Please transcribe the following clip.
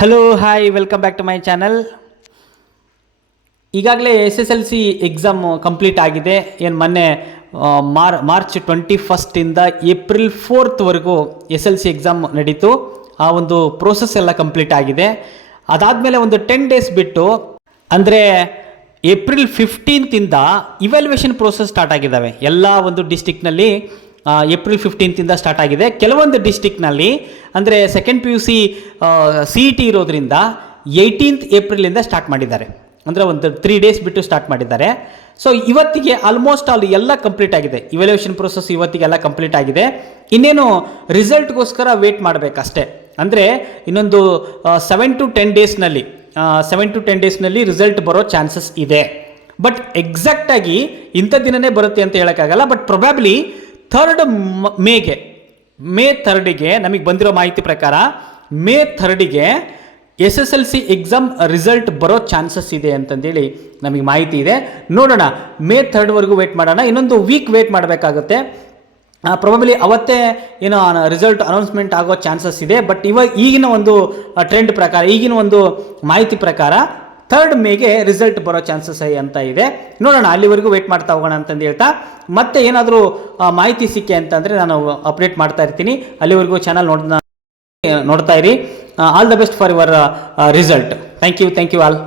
Hello hi welcome back to my channel ಈಗಾಗಲೇ S S L C exam complete ಆಗಿದೆ. ಏನು ಮೊನ್ನೆ ಮಾರ್ March twenty ಫಸ್ಟಿಂದ ಏಪ್ರಿಲ್ ಫೋರ್ತ್ವರೆಗೂ ಎಸ್ ಎಲ್ ಸಿ ಎಕ್ಸಾಮ್ ನಡೀತು. ಆ ಒಂದು ಪ್ರೋಸೆಸ್ ಎಲ್ಲ ಕಂಪ್ಲೀಟ್ ಆಗಿದೆ. ಅದಾದಮೇಲೆ ಒಂದು ಟೆನ್ ಡೇಸ್ ಬಿಟ್ಟು, ಅಂದರೆ ಏಪ್ರಿಲ್ ಫಿಫ್ಟೀನ್ತಿಂದ ಇವ್ಯಾಲ್ಯೂಯೇಷನ್ ಪ್ರೋಸೆಸ್ ಸ್ಟಾರ್ಟ್ ಆಗಿದ್ದಾವೆ. ಎಲ್ಲ ಒಂದು ಡಿಸ್ಟಿಕ್ನಲ್ಲಿ ಏಪ್ರಿಲ್ ಫಿಫ್ಟೀನ್ತಿಂದ ಸ್ಟಾರ್ಟ್ ಆಗಿದೆ. ಕೆಲವೊಂದು ಡಿಸ್ಟಿಕ್ನಲ್ಲಿ ಅಂದರೆ second P U C C E T ಇರೋದ್ರಿಂದ ಏಯ್ಟೀನ್ತ್ ಏಪ್ರಿಲಿಂದ ಸ್ಟಾರ್ಟ್ ಮಾಡಿದ್ದಾರೆ. ಅಂದರೆ ಒಂದು ತ್ರೀ ಡೇಸ್ ಬಿಟ್ಟು ಸ್ಟಾರ್ಟ್ ಮಾಡಿದ್ದಾರೆ. ಸೊ ಇವತ್ತಿಗೆ ಆಲ್ಮೋಸ್ಟ್ ಆಲ್ ಎಲ್ಲ ಕಂಪ್ಲೀಟ್ ಆಗಿದೆ. ಇವ್ಯಾಲ್ಯೂಯೇಷನ್ ಪ್ರೊಸೆಸ್ ಇವತ್ತಿಗೆಲ್ಲ ಕಂಪ್ಲೀಟ್ ಆಗಿದೆ. ಇನ್ನೇನು ರಿಸಲ್ಟ್ಗೋಸ್ಕರ ವೇಟ್ ಮಾಡಬೇಕಷ್ಟೇ. ಅಂದರೆ ಇನ್ನೊಂದು ಸೆವೆನ್ ಟು ಟೆನ್ ಡೇಸ್ನಲ್ಲಿ ಸೆವೆನ್ ಟು ಟೆನ್ ಡೇಸ್ನಲ್ಲಿ ರಿಸಲ್ಟ್ ಬರೋ ಚಾನ್ಸಸ್ ಇದೆ. ಬಟ್ ಎಕ್ಸಾಕ್ಟಾಗಿ ಇಂಥ ದಿನನೇ ಬರುತ್ತೆ ಅಂತ ಹೇಳೋಕ್ಕಾಗಲ್ಲ. ಬಟ್ ಪ್ರೊಬ್ಯಾಬ್ಲಿ ಥರ್ಡ್ ಮೇಗೆ, ಮೇ ಥರ್ಡಿಗೆ ನಮಗೆ ಬಂದಿರೋ ಮಾಹಿತಿ ಪ್ರಕಾರ, May ಥರ್ಡಿಗೆ S S L C exam result ಬರೋ ಚಾನ್ಸಸ್ ಇದೆ ಅಂತಂದೇಳಿ ನಮಗೆ ಮಾಹಿತಿ ಇದೆ. ನೋಡೋಣ, ಮೇ ಥರ್ಡ್ವರೆಗೂ ವೇಟ್ ಮಾಡೋಣ. ಇನ್ನೊಂದು ವೀಕ್ ವೇಟ್ ಮಾಡಬೇಕಾಗುತ್ತೆ. ಪ್ರೊಬಬ್ಲಿ ಅವತ್ತೇ ಏನೋ ರಿಸಲ್ಟ್ ಅನೌನ್ಸ್ಮೆಂಟ್ ಆಗೋ ಚಾನ್ಸಸ್ ಇದೆ. ಬಟ್ ಇವಾಗ ಈಗಿನ ಒಂದು ಟ್ರೆಂಡ್ ಪ್ರಕಾರ, ಈಗಿನ ಒಂದು ಮಾಹಿತಿ ಪ್ರಕಾರ ಥರ್ಡ್ ಮೇಗೆ ರಿಸಲ್ಟ್ ಬರೋ ಚಾನ್ಸಸ್ ಅಂತ ಇದೆ. ನೋಡೋಣ, ಅಲ್ಲಿವರೆಗೂ ವೆಯ್ಟ್ ಮಾಡ್ತಾ ಹೋಗೋಣ ಅಂತಂದು ಹೇಳ್ತಾ. ಮತ್ತೆ ಏನಾದರೂ ಮಾಹಿತಿ ಸಿಕ್ಕೆ ಅಂತಂದರೆ ನಾನು ಅಪ್ಡೇಟ್ ಮಾಡ್ತಾ ಇರ್ತೀನಿ. ಅಲ್ಲಿವರೆಗೂ ಚಾನಲ್ ನೋಡ್ ನೋಡ್ತಾ ಇರಿ. All the best for your result thank you thank you all